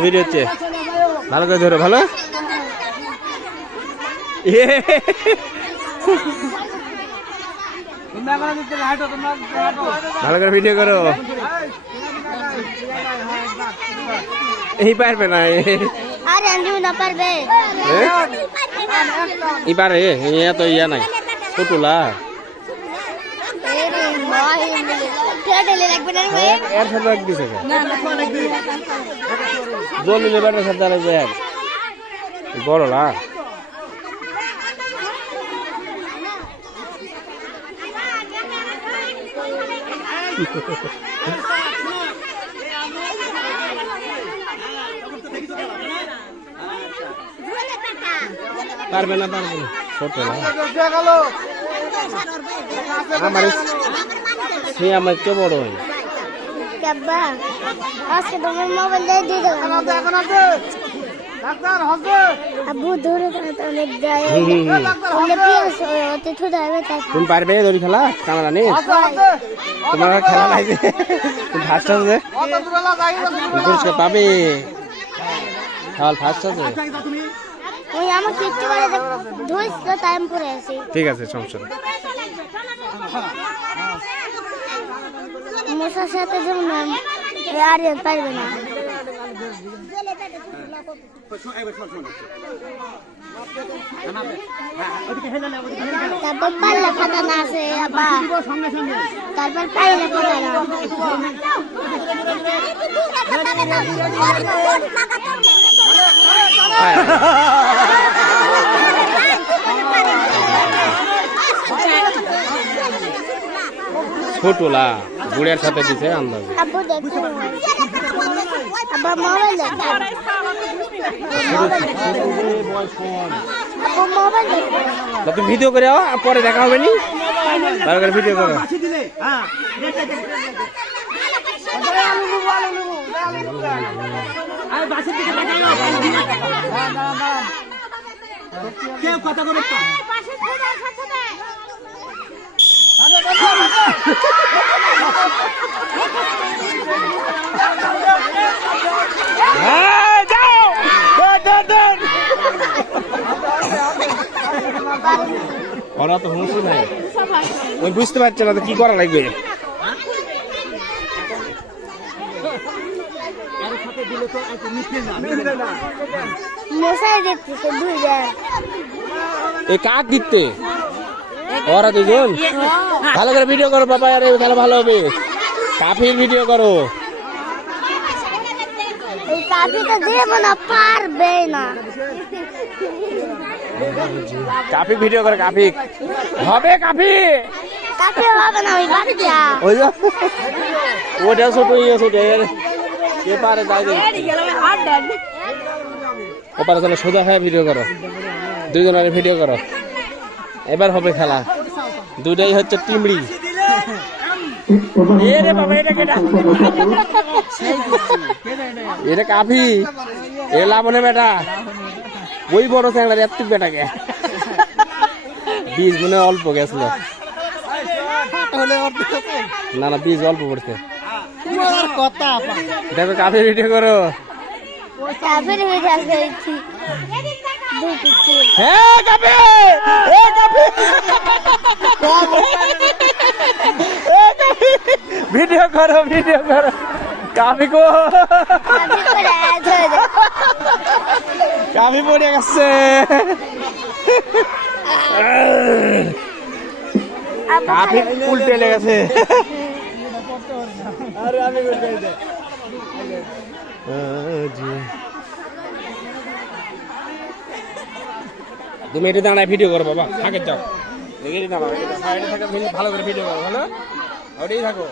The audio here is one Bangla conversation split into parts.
ভিডিও হচ্ছে ভালো করে ধরো ভালো ভালো করে ভিডিও করো এই পারবে না ই পারে ইয়া তো ইয়া নাই পুতুলা এর সাথে এক দিছে জলি লেবারের সাথে আর এক বড় না পারবে না ছোট না আমার সে আমার চেয়ে বড় হয় আজকে তোমার মোবাইল দিয়ে তুমি পারবে দড়ি খেলা কামড়া নেই তোমার খেলা লাগবে ফার্স্ট আছে পুরস্কার পাবে ফার্স্ট আছে ঠিক আছে সমস্যা মশার সাথে যেমন আর পারবে না তারপর পাল্লা ফাটানো আছে আবার তারপর পাল্লা ফাটানো ছোটলা বুড়ের সাথে দিছে আন্দাজ তুমি ভিডিও করে পরে দেখা হবে নি ভালো করে ভিডিও করো কেউ কথা বলে ওরা তো হুঁশি নাই ওই বুঝতে পারছে না তো কি করা লাগবে এই কাক দিতে ওরা দুজন ভালো করে ভিডিও করো বাবা আরে খেলা ভালো হবে কাফির ভিডিও করো কাফি ভিডিও করে কাফি হবে কাফি ওই যে ওটা ছোট ছোট কে পারে তাই ওপারে চলো সোজা হয়ে ভিডিও করো দুজনের ভিডিও করো এবার হবে খেলা দুটাই হচ্ছে টিমড়ি এটা কাফি এ লাবনে বেটা ওই বড় চ্যাংলার এত বেটাকে বীজ মনে অল্প গেছিল না না বীজ অল্প পড়ছে দেখো কাফি ভিডিও করো হ্যাঁ কাফি ভিডিও করো কাফি কো কাফি পড়ে গেছে কাফি উল্টে লেগেছে তুমি এটা দাঁড়ায় ভিডিও করো বাবা আগে যাও ভালো করে ভিডিও করো ভালো ওটাই থাকো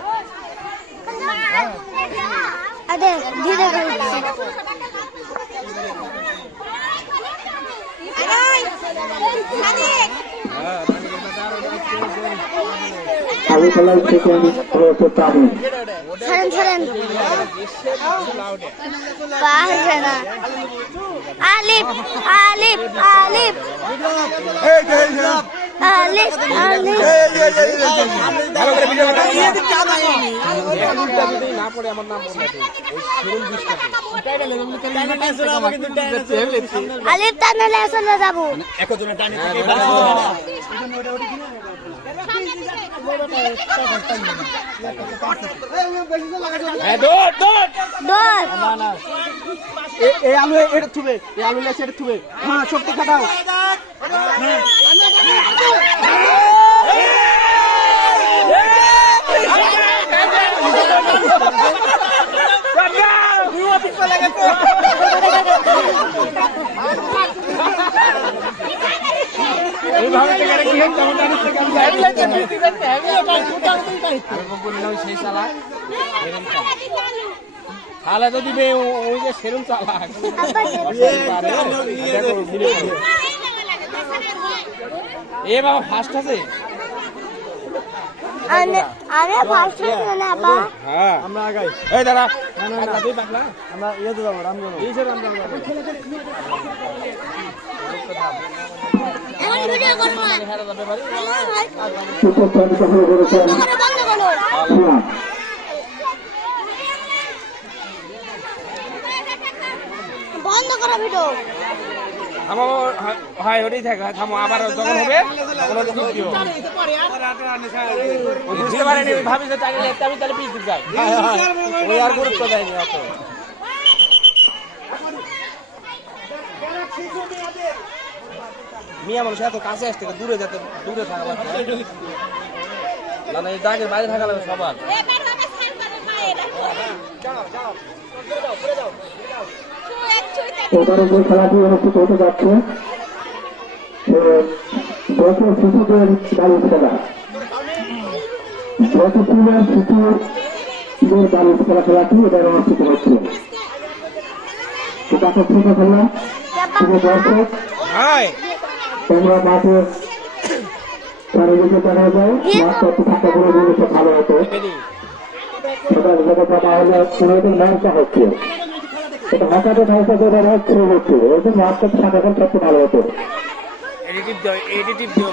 আলিফ লিস্ট ভালো করে ভিডিও করো যদি না পড়ে আমার নাম বলতে ওই শোরুম 20 টাকা আলিফ টানলে চলে যাবো দৌড় দৌড় দৌড় এই আলু এটা থুবে এই আলু লেছে এটা থুবে হ্যাঁ শক্তি খাটাও এইভাবে থেকে কি হয় কেমন জানিস সেই চালাক তাহলে তো দিবে ওই যে সেরম চালাক এ বাবা ফার্স্ট আছে আমি ফার্স্ট না আপা হ্যাঁ আমরা আগাই এই দাঁড়া তুই পাকলা আমরা ইয়েতে যাবো রামগঞ্জ এই যে রামদাল এখন ভিডিও করব হেরা যাবে বাড়ি বন্ধ করো বন্ধ করো ভিডিও থামো হয় ওটাই থাক থামো আবার যখন হবে তখন ওটা দিও বুঝতে পারেনি ভাবি যে টাইলে আমি তাহলে পিছ দিক যাই ওই আর গুরুত্ব দেয়নি অত মিয়া মানুষ এত কাছে আসতে দূরে যেতে দূরে থাকা লাগবে না না এই দাগের বাইরে থাকা লাগবে সবার এবারে যে খেলাটি অনুষ্ঠিত হতে যাচ্ছে বছর শিশুদের বালিশ খেলা বছর শিশুদের বালিশ খেলা খেলাটি এবার অনুষ্ঠিত হচ্ছে তাকে শুরু করলাম শুভ দর্শক হাই তোমরা মাঠে চারিদিকে দেখা যায় মাঠ একটু ফাঁকা করে দিলে সব ভালো হতো সেটা তাহলে পুরোদের মঞ্চা হচ্ছে এটা হঠাৎ ধারসা করে শুরু হচ্ছে ওই জন্য মাঠটা ফাঁকা করে সবচেয়ে ভালো হতো এডিটিভ দিও